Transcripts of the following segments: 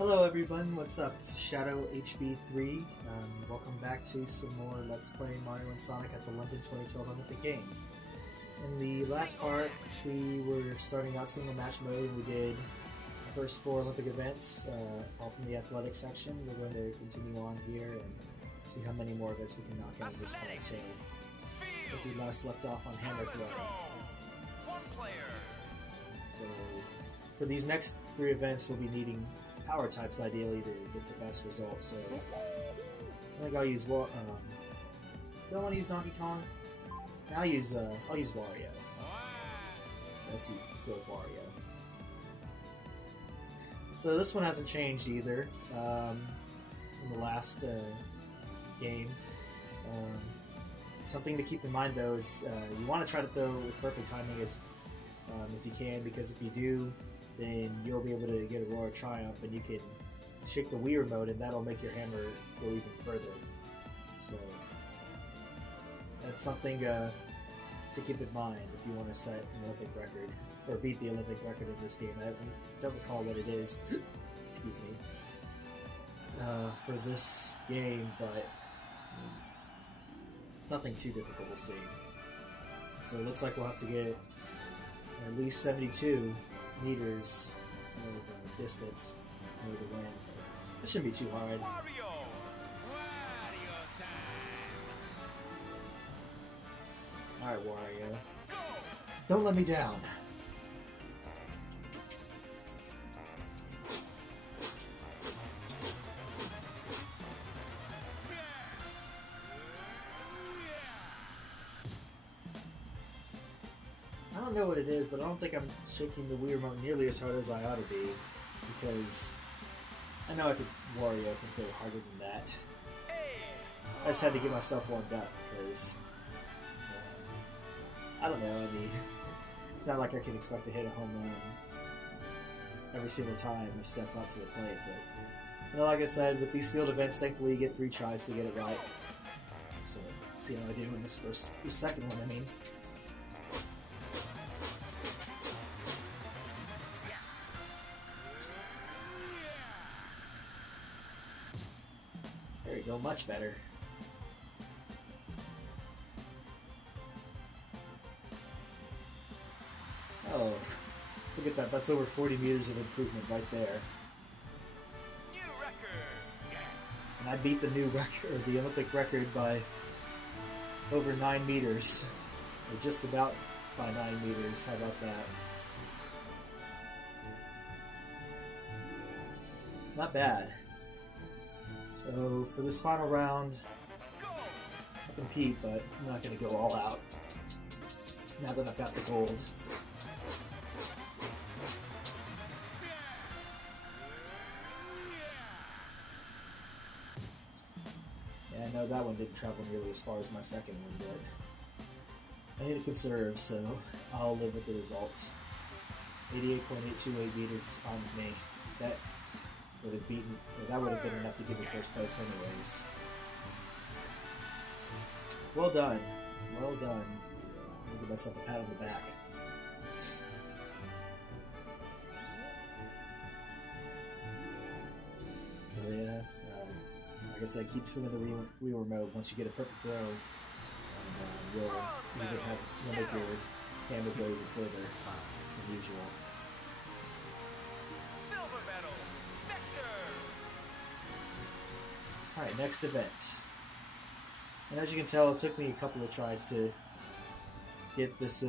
Hello everyone, what's up? This is Shadow HB3. Welcome back to some more Let's Play Mario and Sonic at the London 2012 Olympic Games. In the last part, we were starting out single match mode and we did the first 4 Olympic events, all from the athletics section. We're going to continue on here and see how many more events we can knock out at this point. So, I think we last left off on hammer throwing. So, for these next 3 events, we'll be needing power types ideally to get the best results. So I think I'll use do I want to use Donkey Kong? I'll use Wario. Let's go with Wario. So this one hasn't changed either from the last game. Something to keep in mind though is you want to try to throw with perfect timing if you can, because if you do, then you'll be able to get a Roar of Triumph and you can shake the Wii remote and that'll make your hammer go even further. So that's something to keep in mind if you want to set an Olympic record, or beat the Olympic record in this game. I don't recall what it is, excuse me, for this game, but it's nothing too difficult, we'll see. So it looks like we'll have to get at least 72 meters of distance in order to win. This shouldn't be too hard. Alright, Wario. Don't let me down. I don't know what it is, but I don't think I'm shaking the Wii remote nearly as hard as I ought to be, because I know Wario can throw harder than that. I just had to get myself warmed up, because I don't know, I mean, it's not like I can expect to hit a home run every single time I step up to the plate, but, you know, like I said, with these field events, thankfully you get 3 tries to get it right. So, let's see how I do in this second one, I mean. There you go, much better. Oh, look at that, that's over 40 meters of improvement right there. New record. And I beat the new record, or the Olympic record, by over 9 meters. Or just about by 9 meters, how about that? Not bad. So for this final round, I'll compete, but I'm not going to go all out now that I've got the gold. Yeah, I know that one didn't travel nearly as far as my second one, but I need to conserve, so I'll live with the results. 88.828 meters is fine with me. That would have beaten, or that would have been enough to give me first place anyways. Well done. Well done. I'm gonna give myself a pat on the back. So yeah, like I said, keep swinging the Wii remote. Once you get a perfect throw, and you'll make your hammer go even further than usual. Alright, next event. And as you can tell, it took me a couple of tries to get this,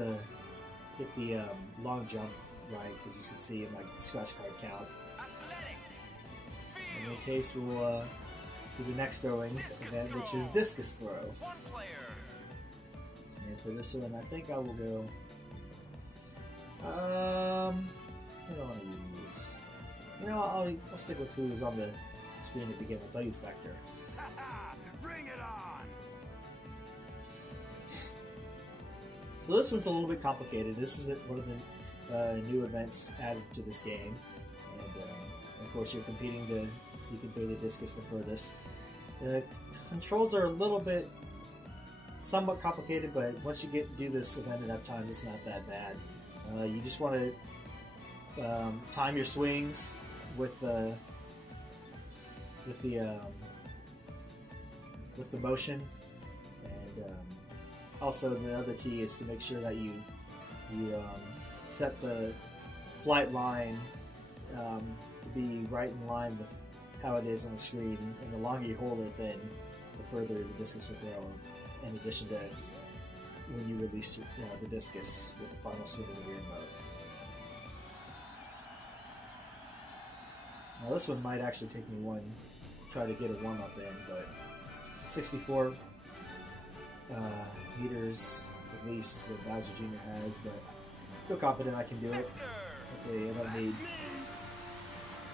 get the long jump right, because you can see in my scratch card count. In any case, we'll do the next throwing event, which is Discus throw. And for this one, I think I will go. What do I want to use? You know, I'll stick with who is on the screen to begin with. I'll use Vector. Bring it on. So this one's a little bit complicated. This is one of the new events added to this game, and of course you're competing so you can throw the discus the furthest. The controls are a little bit, somewhat complicated, but once you do this event enough time, it's not that bad. You just want to time your swings with the with the motion, and also the other key is to make sure that you set the flight line to be right in line with how it is on the screen, and the longer you hold it, then the further the discus will throw, in addition to when you release the discus with the final swing of the rear mode. Now this one might actually take me try to get a warm-up in, but 64 meters at least is what Bowser Jr. has, but I feel confident I can do it. Hopefully I don't need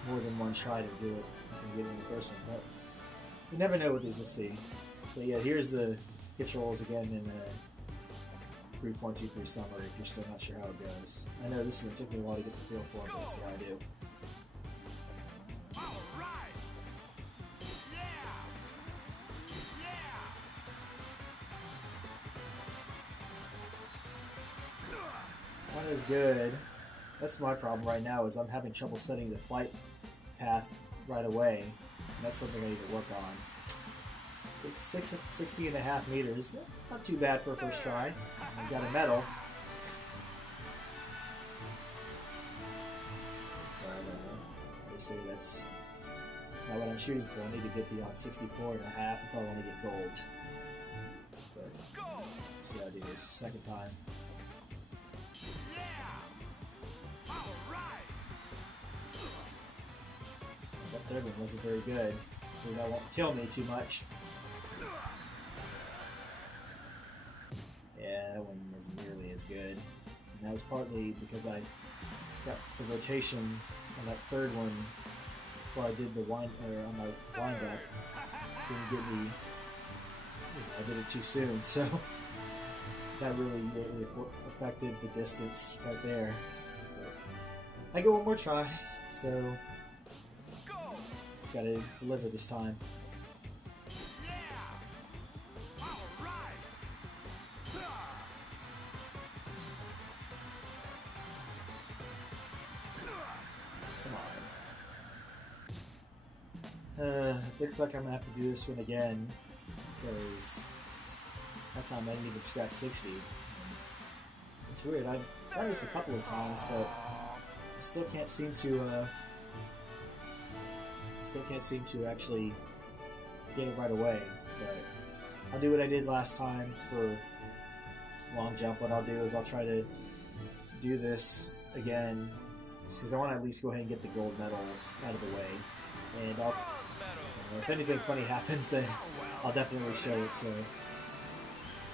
more than one try to do it. I can get it in the first one, but you never know with these, we'll see. But yeah, here's the controls again in a brief 1, 2, 3 summary if you're still not sure how it goes. I know this one took me a while to get the feel for it, but let's see how I do. One is good. That's my problem right now, is I'm having trouble setting the flight path right away. And that's something I need to work on. It's 60.5 meters. Not too bad for a first try. I've got a medal. But obviously that's not what I'm shooting for. I need to get beyond 64.5 if I want to get gold. But let's see how I do this. Second time. That third one wasn't very good. So that won't kill me too much. Yeah, that one wasn't nearly as good. And that was partly because I got the rotation on that third one before I did the on my wind up. Didn't get me. I did it too soon, so that really greatly affected the distance right there. But I get one more try, so just gotta deliver this time. Looks like I'm gonna have to do this one again, because that time I didn't even scratch 60. It's weird, I've done this a couple of times, but I still can't seem to actually get it right away. But I'll do what I did last time for long jump. What I'll do is I'll try to do this again, because I want to at least go ahead and get the gold medals out of the way. And I'll, if anything funny happens, then I'll definitely show it. So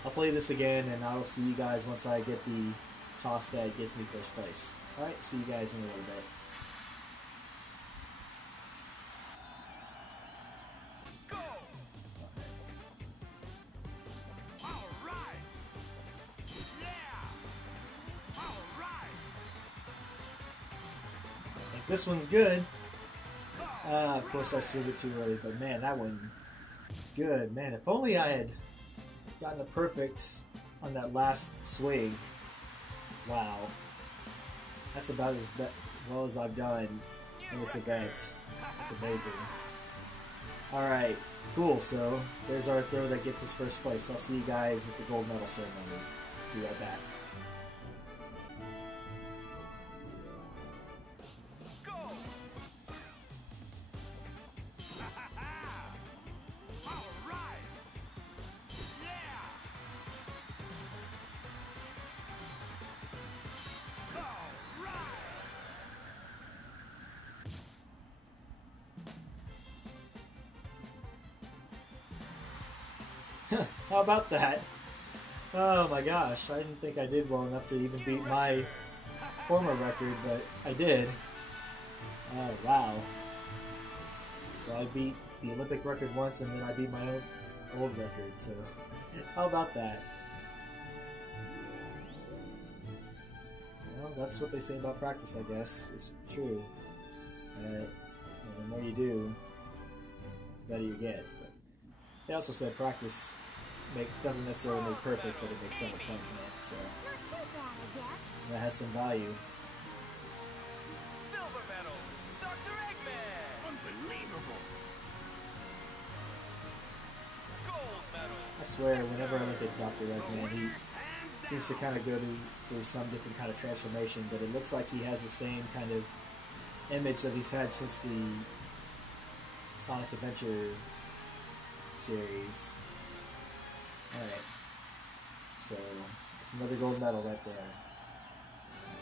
I'll play this again, and I'll see you guys once I get the toss that gets me first place. Alright, see you guys in a little bit. This one's good. Of course I swing it too early, but man, that one is good. Man, if only I had gotten a perfect on that last swing. Wow. That's about as well as I've done in this event. That's amazing. Alright, cool. So there's our throw that gets us first place. I'll see you guys at the gold medal ceremony. Be right back. How about that? Oh my gosh, I didn't think I did well enough to even beat my former record, but I did. Oh wow. So I beat the Olympic record once, and then I beat my own old record, so how about that? Well, that's what they say about practice, I guess. It's true. The more you do, the better you get. But they also said practice doesn't necessarily make perfect, but it makes some improvement, so that has some value. Silver medal, Dr. Eggman! Unbelievable! I swear, whenever I look at Dr. Eggman, he seems to kind of go through some different kind of transformation, but it looks like he has the same kind of image that he's had since the Sonic Adventure series. Alright. So, it's another gold medal right there.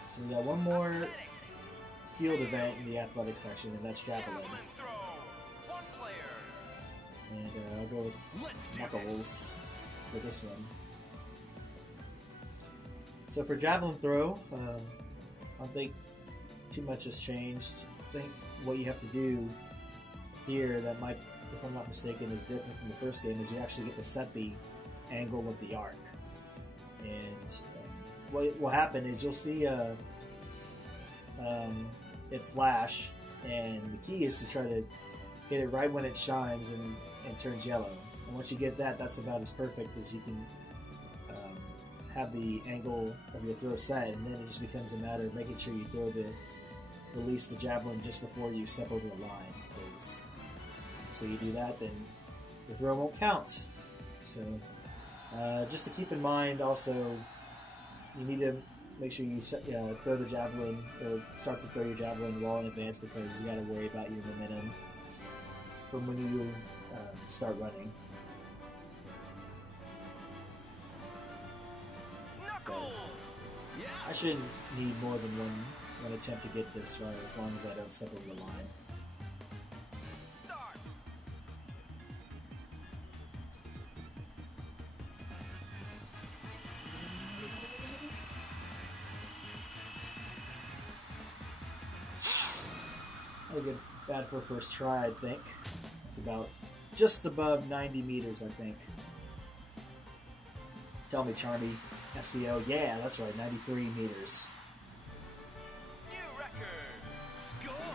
So we got one more field event in the athletics section, and that's Javelin. And I'll go with Knuckles for this one. So for Javelin throw, I don't think too much has changed. I think what you have to do here that might, if I'm not mistaken, is different from the first game, is you actually get to set the angle of the arc. And what will happen is you'll see it flash, and the key is to try to hit it right when it shines and turns yellow. And once you get that, that's about as perfect as you can have the angle of your throw set, and then it just becomes a matter of making sure you release the Javelin just before you step over the line, because so you do that, then the throw won't count. So just to keep in mind also, you need to make sure you throw the Javelin, or start to throw your Javelin well in advance, because you got to worry about your momentum from when you start running. I shouldn't need more than one attempt to get this right, as long as I don't step over the line. That'll get bad for a first try, I think. It's about just above 90 meters, I think. Tell me, Charmy. SVO, yeah, that's right, 93 meters. New record. Score.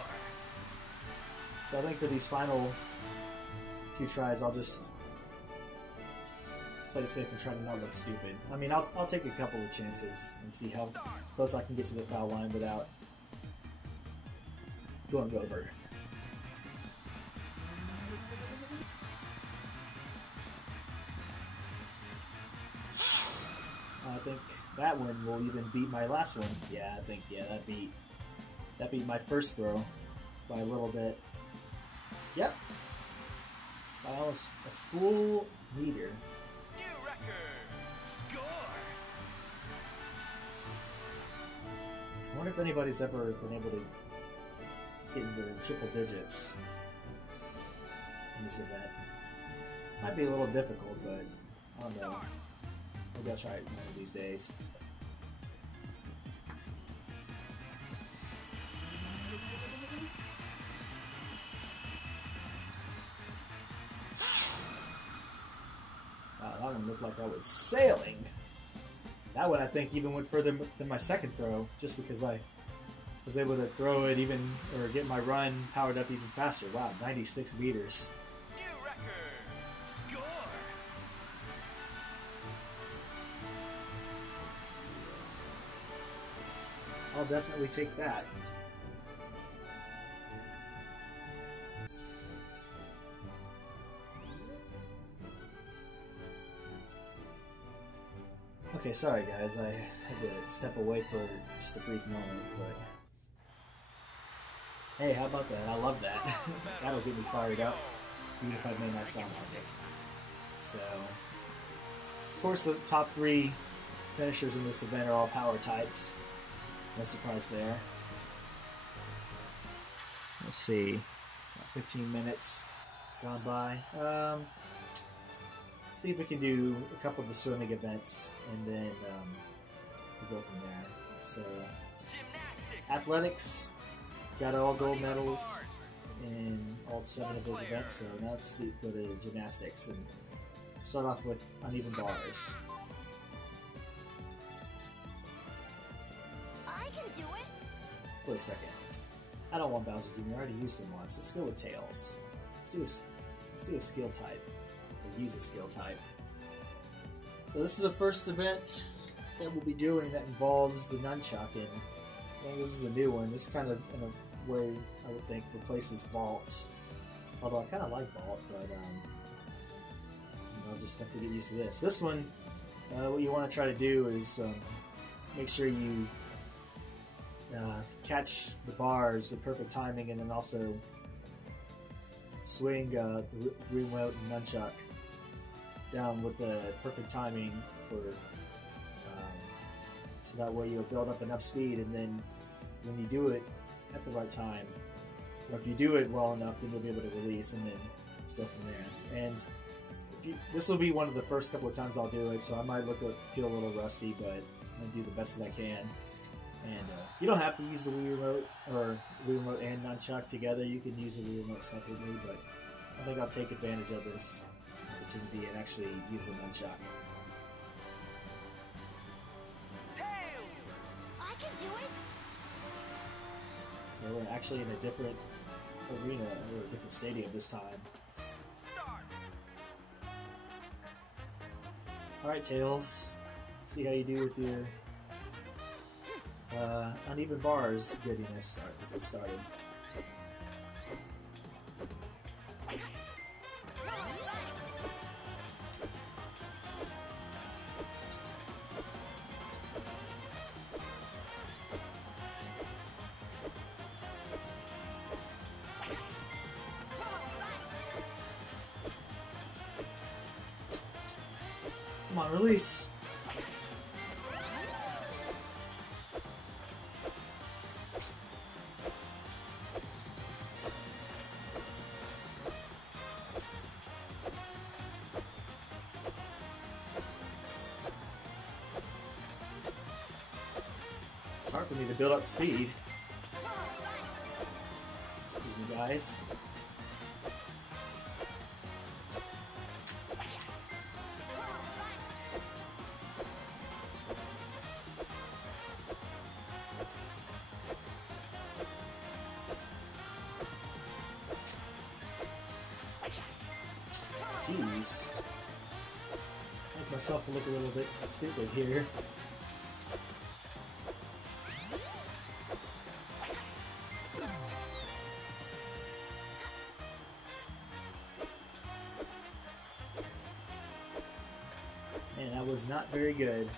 So I think for these final 2 tries, I'll just play it safe and try to not look stupid. I mean, I'll take a couple of chances and see how close I can get to the foul line without going over. I think that one will even beat my last one. Yeah, I think that beat my first throw by a little bit. Yep, by almost a full meter. New record. Score. I wonder if anybody's ever been able to get into triple digits in this event. Might be a little difficult, but I don't know. Maybe I'll try it one of these days. Wow, that one looked like I was sailing. That one, I think, even went further than my second throw, just because I was able to throw it even, or get my run powered up even faster. Wow, 96 meters. New record. Score. I'll definitely take that. Okay, sorry guys, I had to step away for just a brief moment, but hey, how about that? I love that. That'll get me fired up, even if I may not sound like it. So, of course, the top 3 finishers in this event are all power types. No surprise there. Let's see. About 15 minutes gone by. See if we can do a couple of the swimming events, and then we'll go from there. So, athletics, got all gold medals in all 7 of those events, so now let's go to gymnastics and start off with uneven bars. Wait a second. I don't want Bowser Jr. I already used him once. Let's go with Tails. Let's do a skill type. Or use a skill type. So this is the first event that we'll be doing that involves the nunchuck, and I think this is a new one. This kind of, in a way, I would think, replaces Vault. Although I kind of like Vault, but I'll just have to get used to this. This one, what you want to try to do is make sure you catch the bars with perfect timing, and then also swing the remote and nunchuck down with the perfect timing for so that way you'll build up enough speed, and then when you do it at the right time, or if you do it well enough, then you'll be able to release and then go from there. And this will be one of the first couple of times I'll do it, so I might feel a little rusty, but I'm going to do the best that I can. And you don't have to use the Wii Remote or Wii Remote and Nunchuck together. You can use the Wii Remote separately, but I think I'll take advantage of this opportunity and actually use the Nunchuck. I can do it. So we're actually in a different arena, or a different stadium this time. Alright, Tails. Let's see how you do with your uneven bars goodiness. Alright, let's get started. Come on, release! It's hard for me to build up speed. Excuse me, guys. Jeez. Make myself look a little bit stupid here. Man, that was not very good.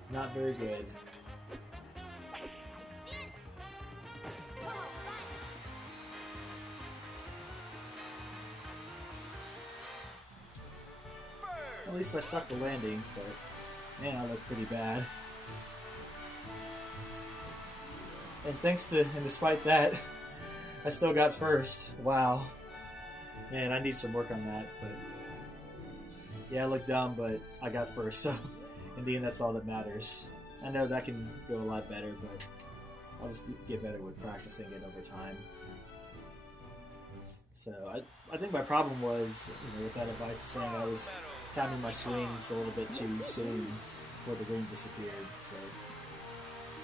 It's not very good. At least I stuck the landing, but man, I look pretty bad. And despite that, I still got first. Wow. Man, I need some work on that, but yeah, I look dumb, but I got first, so in the end, that's all that matters. I know that can go a lot better, but I'll just get better with practicing it over time. So I think my problem was, with that advice, is saying I was timing my swings a little bit too soon before the ring disappeared. So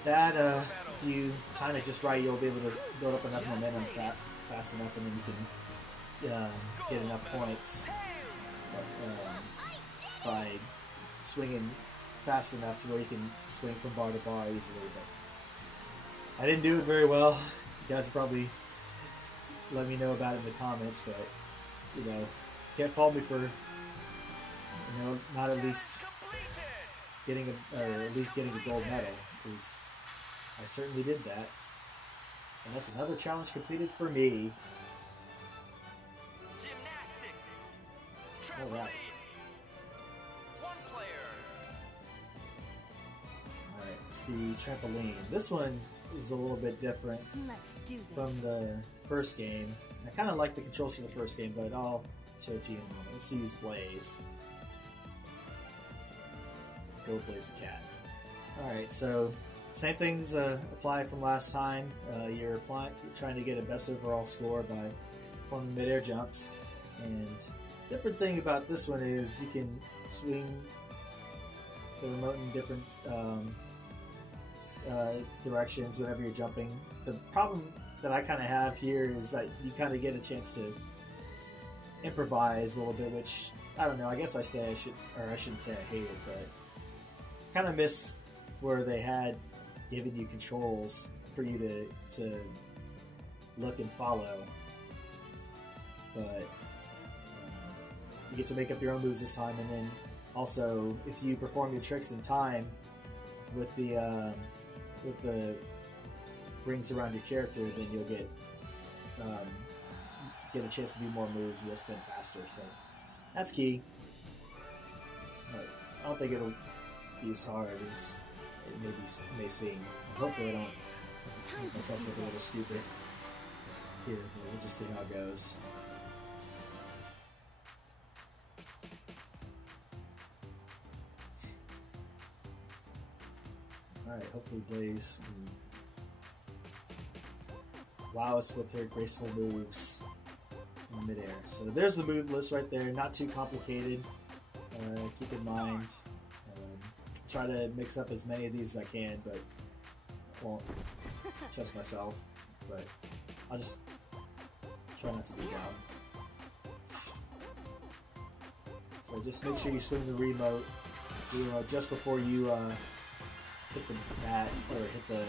that, if you time it just right, you'll be able to build up enough momentum fast enough, and then you can get enough points by swinging fast enough to where you can swing from bar to bar easily. But I didn't do it very well. You guys probably let me know about it in the comments, but can't fault me for not at least getting a gold medal, because I certainly did that. And that's another challenge completed for me. Gymnastics. All right. One player. Alright, let's do Trampoline. This one is a little bit different Let's do this. from the first game. I kind of like the controls from the first game, but I'll show it to you in a moment. Let's use Blaze. Go Blaze the Cat. Alright, so same things apply from last time. You're trying to get a best overall score by performing mid-air jumps. And different thing about this one is you can swing the remote in different directions whenever you're jumping. The problem that I kind of have here is that you kind of get a chance to improvise a little bit, which I don't know. I guess I shouldn't say I hate it, but kind of miss where they had given you controls for you to look and follow, but you get to make up your own moves this time, and then also if you perform your tricks in time with the rings around your character, then you'll get a chance to do more moves and you'll spin faster. So that's key. But I don't think it'll be as hard as it may seem. Hopefully I don't make myself look a little stupid here, but we'll just see how it goes. Alright, hopefully Blaze can wow us with her graceful moves in midair. So there's the move list right there, not too complicated. Keep in mind, try to mix up as many of these as I can, but I won't trust myself. But I'll just try not to be down. So just make sure you swing the remote just before you hit the bat or hit the.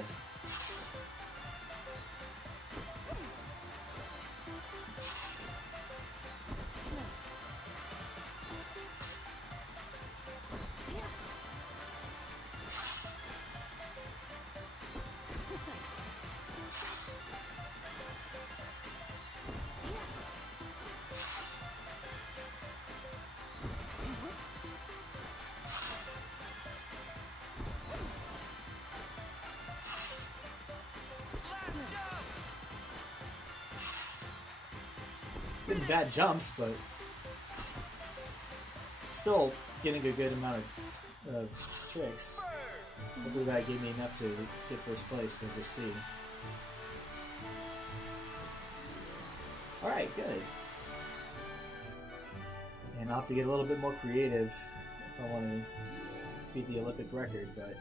Getting bad jumps, but still getting a good amount of tricks. Hopefully that gave me enough to get first place, we'll just see. Alright, good. And I'll have to get a little bit more creative if I want to beat the Olympic record, but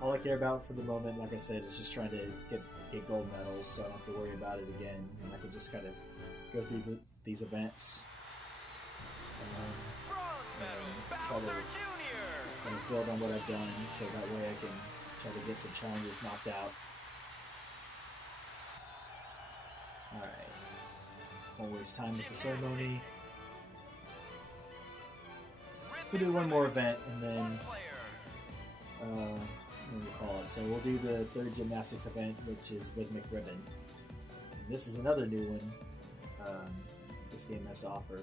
all I care about for the moment, like I said, is just trying to get gold medals, so I don't have to worry about it again, and I can just kind of go through these events and try to kind of build on what I've done, so that way I can try to get some challenges knocked out. Alright, won't waste time with the ceremony. We'll do one more event, and then we'll call it. So we'll do the third gymnastics event, which is Rhythmic Ribbon. And this is another new one this game has to offer.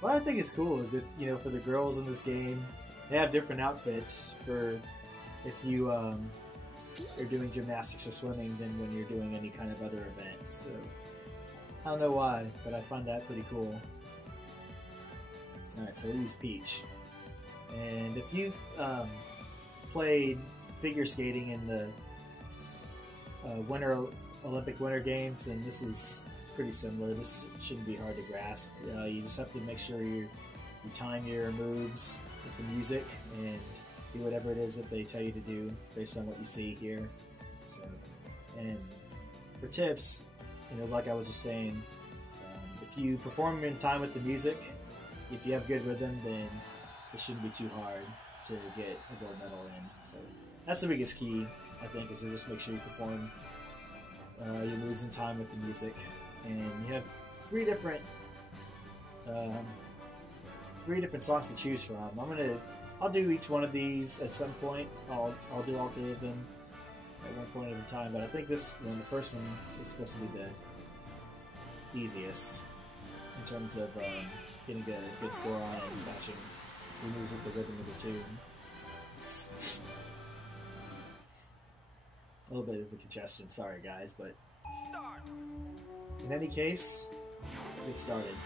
What I think is cool is if, for the girls in this game, they have different outfits for if you are doing gymnastics or swimming than when you're doing any kind of other event. So I don't know why, but I find that pretty cool. Alright, so we'll use Peach. And if you've played figure skating in the Olympic Winter Games, and this is pretty similar. This shouldn't be hard to grasp. You just have to make sure you time your moves with the music and do whatever it is that they tell you to do based on what you see here. So, and for tips, like I was just saying, if you perform in time with the music, if you have good rhythm, then it shouldn't be too hard to get a gold medal in. So that's the biggest key, I think, is to just make sure you perform your moves in time with the music. And you have three different songs to choose from. I'll do each one of these at some point. I'll do all three of them at one point at a time. But I think this one, the first one, is supposed to be the easiest in terms of getting a good score on it and matching your moves with the rhythm of the tune. A little bit of a congestion, sorry guys, but in any case, let's get started.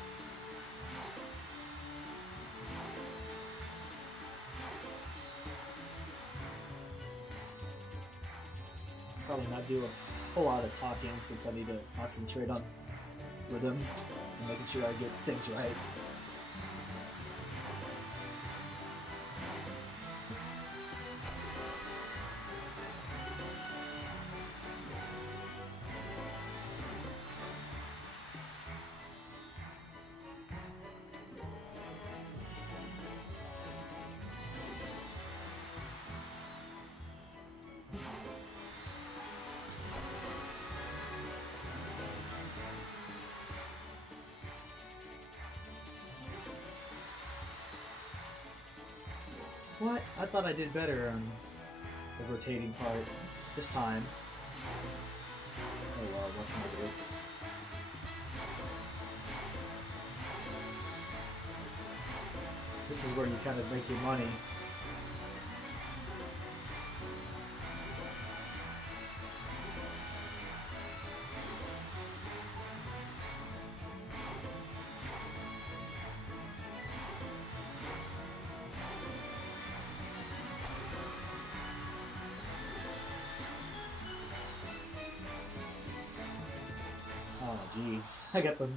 Probably not do a whole lot of talking since I need to concentrate on rhythm and making sure I get things right. What? I thought I did better on the rotating part this time. Oh well, what can I do? This is where you kind of make your money. Oh jeez, I got the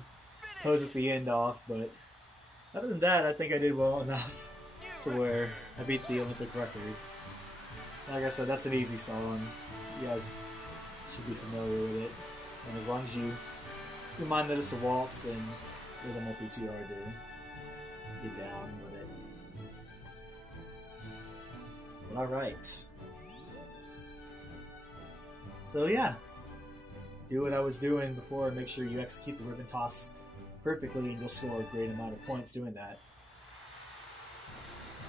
pose at the end off, but other than that, I think I did well enough to where I beat the Olympic record. Like I said, that's an easy song. You guys should be familiar with it. And as long as you remind that it's a waltz, then rhythm won't be too hard to get down with it. But alright. So yeah. Do what I was doing before and make sure you execute the ribbon toss perfectly and you'll score a great amount of points doing that.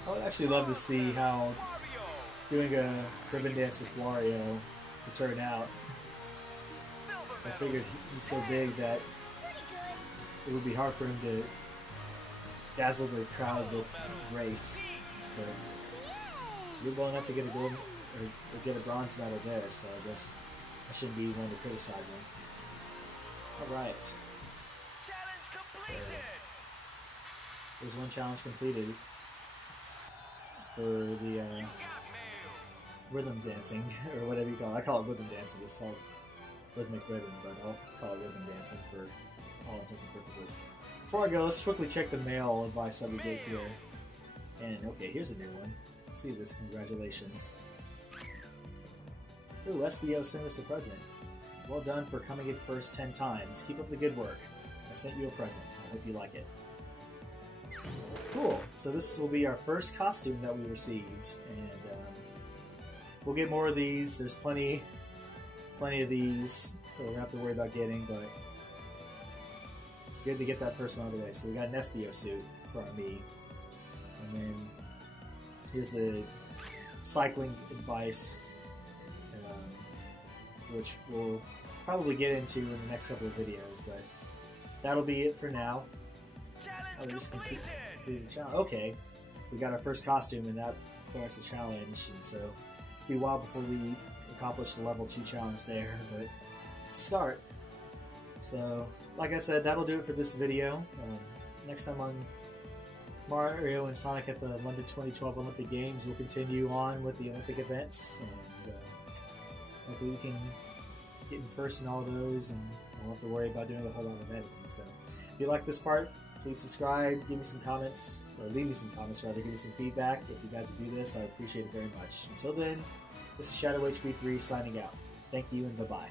I would actually love to see how doing a ribbon dance with Wario would turn out. So I figured he's so big that it would be hard for him to dazzle the crowd with race. But you're well enough to get a gold or get a bronze medal there, so I guess I shouldn't be one to criticize him. Alright. So, there's one challenge completed for the rhythm dancing, or whatever you call it. I call it rhythm dancing. It's called rhythmic ribbon, but I'll call it rhythm dancing for all intents and purposes. Before I go, let's quickly check the mail advice that we get here. And okay, here's a new one. Let's see this. Congratulations. Ooh, SBO sent us a present. Well done for coming in first 10 times. Keep up the good work. I sent you a present. I hope you like it. Cool. So this will be our first costume that we received, and we'll get more of these. There's plenty of these that we'll have to worry about getting, but it's good to get that first one out of the way. So we got an SBO suit for our me, and then here's a cycling advice, which we'll probably get into in the next couple of videos, but that'll be it for now. Oh, we just completed the challenge. Okay, we got our first costume, and that warrants a challenge, and so it'll be a while before we accomplish the level 2 challenge there, but it's a start. So, like I said, that'll do it for this video. Next time on Mario and Sonic at the London 2012 Olympic Games, we'll continue on with the Olympic events, and hopefully we can get in first in all of those, and I won't have to worry about doing a whole lot of editing. So, if you like this part, please subscribe, give me some comments, or leave me some comments rather, give me some feedback. If you guys would do this, I would appreciate it very much. Until then, this is Shadow HB3 signing out. Thank you and bye-bye.